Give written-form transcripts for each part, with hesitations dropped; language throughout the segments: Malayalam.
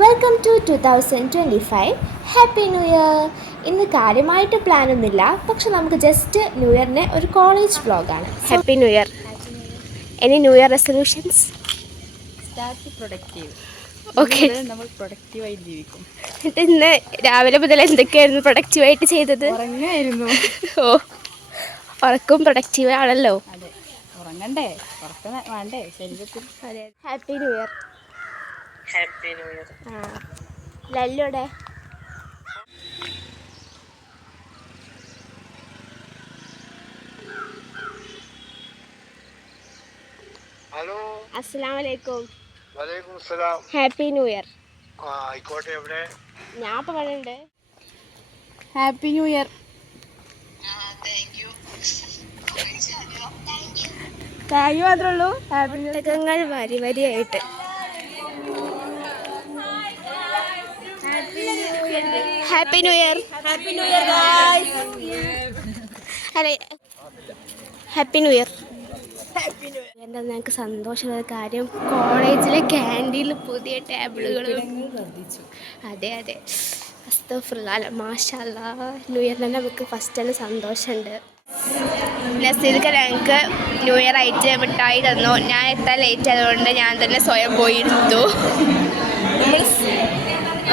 Welcome to 2025 happy new year. ഇന്ന് കാര്യമായിട്ട് പ്ലാനൊന്നുമില്ല, പക്ഷെ നമുക്ക് ജസ്റ്റ് ന്യൂ ഇയറിനെ ഒരു കോളേജ് വ്ളോഗാണ്. Happy new year. Any new year resolutions? Okay, നമ്മൾ പ്രൊഡക്റ്റീവായി ജീവിക്കും. എന്നിട്ട് ഇന്ന് രാവിലെ മുതൽ എന്തൊക്കെയായിരുന്നു പ്രൊഡക്റ്റീവായിട്ട് ചെയ്തത്? ഉറങ്ങായിരുന്നു. ഓ, ഉറക്കും പ്രൊഡക്റ്റീവ് ആണല്ലോ. അതെ, ഉറങ്ങണ്ടേ, ഉറക്കം വേണ്ടേ ശരീരത്തിൽ. അതെ. Happy new year. Happy new year. ലല്ലോടെ ഹലോ, അസ്സലാമു അലൈക്കും. വലൈക്കും സലാം. Happy new year. ആയിക്കോട്ടെ. എവിടെ? ഞാൻ ഇപ്പം പറയുന്നുണ്ട്. Happy new year. Thank you മാത്രമേ ഉള്ളൂ. Happy new year. പുസ്തകങ്ങൾ വരി വരിയായിട്ട്. Happy new year. Happy new year guys. അല്ലെ, ഹാപ്പി ന്യൂ ഇയർ. എന്താ ഞങ്ങൾക്ക് സന്തോഷമുള്ള കാര്യം, കോളേജിലെ ക്യാൻറ്റീനിൽ പുതിയ ടേബിളുകളും. അതെ അതെ, അസ്തഗ്ഫിറുല്ലാഹ്, മാഷാ അല്ലാഹ്. ന്യൂ ഇയറിന് തന്നെ നമുക്ക് ഫസ്റ്റ് തന്നെ സന്തോഷമുണ്ട്. നസീർക്ക് ഞങ്ങൾക്ക് ന്യൂ ഇയർ ആയിട്ട് മിഠായി തന്നു. ഞാൻ എത്താൻ ലേറ്റ് ആയതുകൊണ്ട് ഞാൻ തന്നെ സ്വയം പോയി എടുത്തു.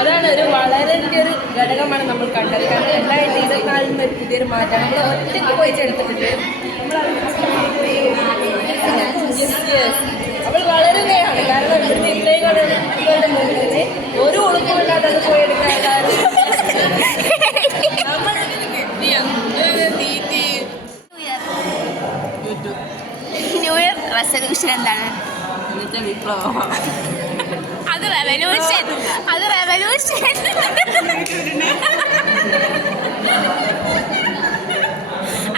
അതാണ് ഒരു വളരെ ഒരു ഘടകമാണ് നമ്മൾ കണ്ടത്. കാരണം 2024 ഒരു പുതിയൊരു മാറ്റം നമ്മൾ ഒറ്റയ്ക്ക് പോയി എടുത്തിട്ടുണ്ട്. അവൾ വളരുകയാണ്. കാരണം ഇവിടുന്ന് ഇത്രയും കുട്ടികളുടെ മുന്നിൽ ഒരു ഉളുപ്പമില്ലാതെ അത് പോയി എടുക്കാൻ ന്യൂ ഇയർ റെസൊല്യൂഷൻ എന്താണ്? അത് റെവല്യൂഷൻ.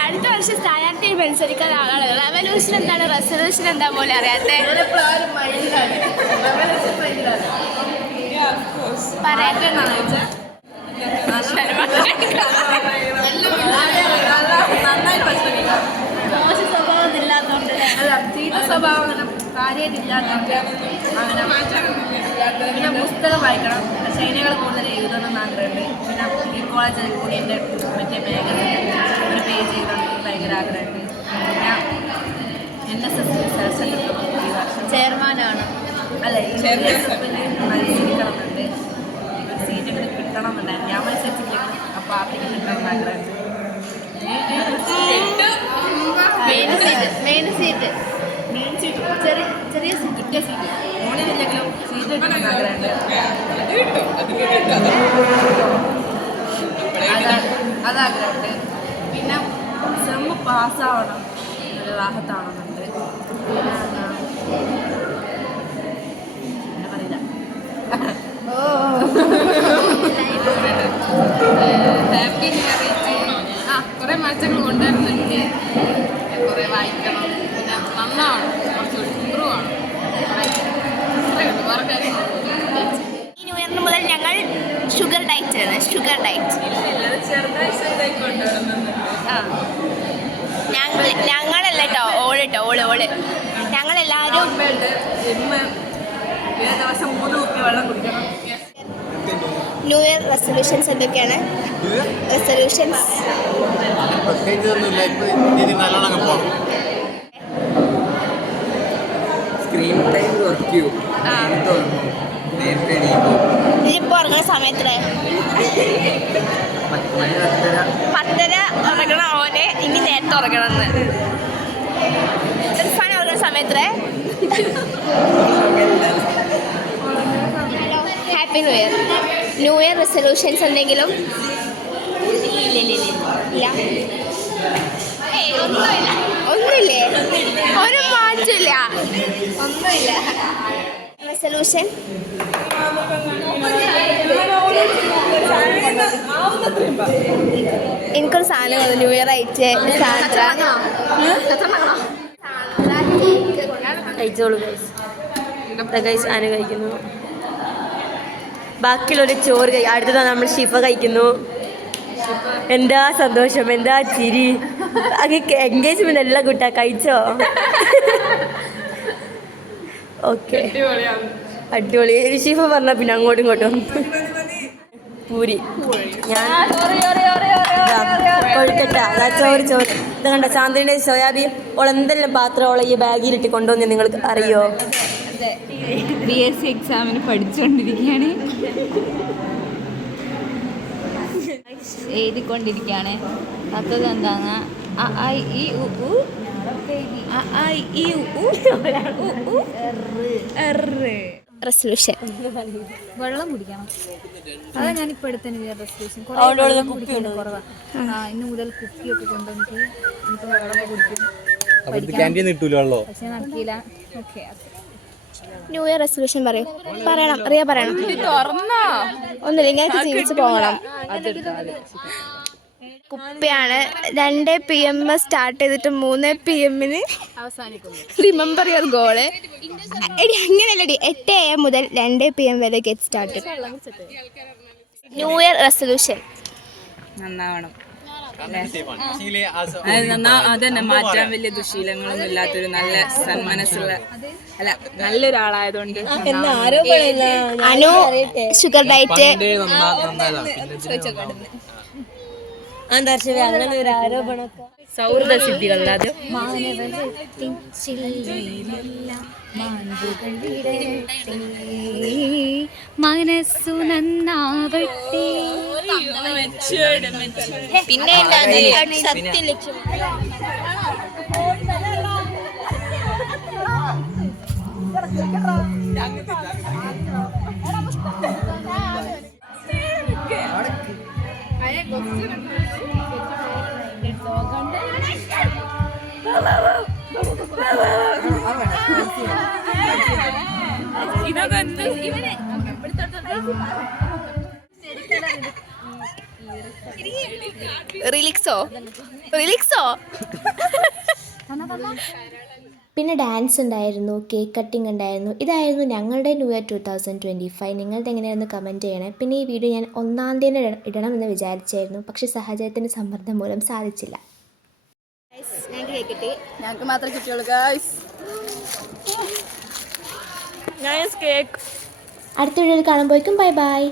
അടുത്ത വർഷം സ്ഥാനാർത്ഥി മത്സരിക്കാൻ ആളാണ്. റെവല്യൂഷൻ എന്താണ്, റെസൊല്യൂഷൻ എന്താ പോലെ അറിയാത്ത പറയട്ടെ. മോശ സ്വഭാവം ഇല്ലാത്തതുകൊണ്ട്, അല്ല ചീത്ത സ്വഭാവം കാര്യമില്ലാത്തതുകൊണ്ട് അങ്ങനെ. പിന്നെ പുസ്തകം വായിക്കണം, ശൈലികൾ കൂടുതൽ എഴുതണം ആഗ്രഹമുണ്ട്. പിന്നെ ഈ കോളേജ് യൂണിയൻ്റെ മറ്റേ മേഖലയിൽ ഒരു പേജ് എഴുതാൻ ഭയങ്കര ആഗ്രഹമുണ്ട്. പിന്നെ NSS സെലക്ഷൻ കിട്ടണം ഈ വർഷം. ചെയർമാനാണ്, അല്ല മത്സരിക്കണമെന്നുണ്ട്. ഒരു സീറ്റൊക്കെ കിട്ടണമെന്നുണ്ടായിരുന്നു. ഞാൻ മത്സരിച്ചില്ലെങ്കിൽ ആ പാർട്ടിക്ക് കിട്ടണമെന്ന് ആഗ്രഹമുണ്ട്. മെയിൻ സീറ്റ് ചെറിയ സീറ്റ്, കിട്ടിയ സീറ്റ് യൂണിയനില്ലെങ്കിലും സീറ്റ് കിട്ടണമെന്ന് ആഗ്രഹമുണ്ട്. അതാഗ്രഹമുണ്ട്. പിന്നെ സെമ്മ് പാസ്സാവണം, ഒരു റാഹത്താവണമെന്നുണ്ട്. പിന്നെ പറയില്ല. Happy new year. കുറേ മാറ്റങ്ങൾ കൊണ്ടുവരുന്നുണ്ട്. കുറേ വായിക്കണം, പിന്നെ നന്നാവണം, കുറച്ചുകൂടി ഇമ്പ്രൂവ് ആണ്. വേറെ കാര്യങ്ങൾ. ഈ ന്യൂ ഇയറിന് മുതൽ ഞങ്ങൾ ഷുഗർ ഡയറ്റ് ആണ്. ഷുഗർ ഡയറ്റ് ചെറുതായി കൊണ്ടുവരുന്നുണ്ട്. ഞങ്ങളല്ല കേട്ടോ, ഓള് ഞങ്ങളെല്ലാവരും. ദിവസം 3 കുപ്പി വെള്ളം കുടിക്കണം. ന്യൂ ഇയർ റെസൊല്യൂഷൻസ് എന്തൊക്കെയാണ്? റെസൊല്യൂഷൻസ് സ്ക്രീൻ ടൈം കുറയ്ക്കൂ. നേരത്തെ ഇതിപ്പോൾ ഉറങ്ങുന്ന സമയത്ത് 10:30 ഉറങ്ങണ ഓനെ ഇനി നേരത്തെ ഉറങ്ങണമെന്ന്. ഇർഫാൻ ഉറങ്ങുന്ന സമയത്ത് happy new year. New year resolutions എന്തെങ്കിലും? ഇല്ല, ഒന്നുമില്ലേ? ഒരു മാറ്റമില്ല, ഒന്നുമില്ല. റെസൊല്യൂഷൻ എനിക്കൊരു സാധനം ന്യൂ ഇയർ ആയിട്ട് കഴിച്ചോളൂ ഗൈസ്. ആന കഴിക്കുന്നു, ബാക്കിയുള്ളൊരു ചോറ് അടുത്തതാണ് നമ്മൾ ഷിഫ കഴിക്കുന്നു. എന്താ സന്തോഷം, എന്താ ചിരി. അങ്ങ് എൻഗേജ്മെന്റ് എല്ലാം കൂട്ടാ. കഴിച്ചോ? ഓക്കെ, അടിപൊളി. ഷിഫ പറഞ്ഞ പിന്നെ അങ്ങോട്ടും ഇങ്ങോട്ടും പൂരി. ഞാൻ കൊഴുക്കട്ട, അതാ ചോറ്. ഇത് കണ്ട ചാന്ദിൻ്റെ സോയാബീൻ ഓളെന്തെല്ലാം പാത്രം ഓളെ ഈ ബാഗിലിട്ട് കൊണ്ടുവന്ന് നിങ്ങൾക്ക് അറിയോ? BSc എക്സാമിന് പഠിച്ചുകൊണ്ടിരിക്കുകയാണ്, എഴുതിക്കൊണ്ടിരിക്കുകയാണ്. മറ്റത് എന്താണ്? റെസൊല്യൂഷൻ വെള്ളം കുടിക്കണം. അതാ ഞാനിപ്പോൾ എടുത്തന്നെ റെസൊല്യൂഷൻ. കുറവാണ്. ഇന്ന് മുതൽ കുപ്പിയൊക്കെ കൊണ്ടുവന്നിട്ട് എനിക്ക് വെള്ളമൊക്കെ കുടിക്കും. പക്ഷെ നടക്കില്ല. ഓക്കെ, ന്യൂ ഇയർ റെസൊല്യൂഷൻ പറയണം റിയ പറയണം. ഒന്നുമില്ല, ഇങ്ങനെ ജീവിച്ച് പോകണം. കുപ്പിയാണ് 2 PM സ്റ്റാർട്ട് ചെയ്തിട്ട് 3 PM റിമെമ്പർ യുവർ ഗോള്. എടി അങ്ങനെയല്ലടി, 8 AM മുതൽ 2 PM വരെ get start. New year resolution നന്നാവണം. അതന്നെ, മാറ്റാൻ വലിയ ദുശീലങ്ങളൊന്നും ഇല്ലാത്തൊരു നല്ല സന്മനസ്സുള്ള, അല്ല നല്ലൊരാളായതുകൊണ്ട്. Anu sugar diet. അങ്ങനെ ഒരു ആരോപണമൊക്കെ സൗഹൃദ സിദ്ധികളിൽ അത് മനസ്സു നന്നാവട്ടെ. പിന്നെ സത്യം ലക്ഷ്യം. റിലിക്സോ പിന്നെ ഡാൻസ് ഉണ്ടായിരുന്നു, കേക്ക് കട്ടിംഗ് ഉണ്ടായിരുന്നു. ഇതായിരുന്നു ഞങ്ങളുടെ ന്യൂ ഇയർ 2025. നിങ്ങളുടെ എങ്ങനെയായിരുന്നു കമൻറ്റ് ചെയ്യണേ. പിന്നെ ഈ വീഡിയോ ഞാൻ 1-ാം തീയതി ഇടണമെന്ന് വിചാരിച്ചായിരുന്നു, പക്ഷേ സാഹചര്യത്തിൻ്റെ സമ്മർദ്ദം മൂലം സാധിച്ചില്ല. ഞങ്ങൾക്ക് മാത്രമേ കിട്ടിയുള്ളൂ ഗായ്സ്. അടുത്ത വീഡിയോയിൽ കാണുമ്പോഴേക്കും ബൈ ബൈ.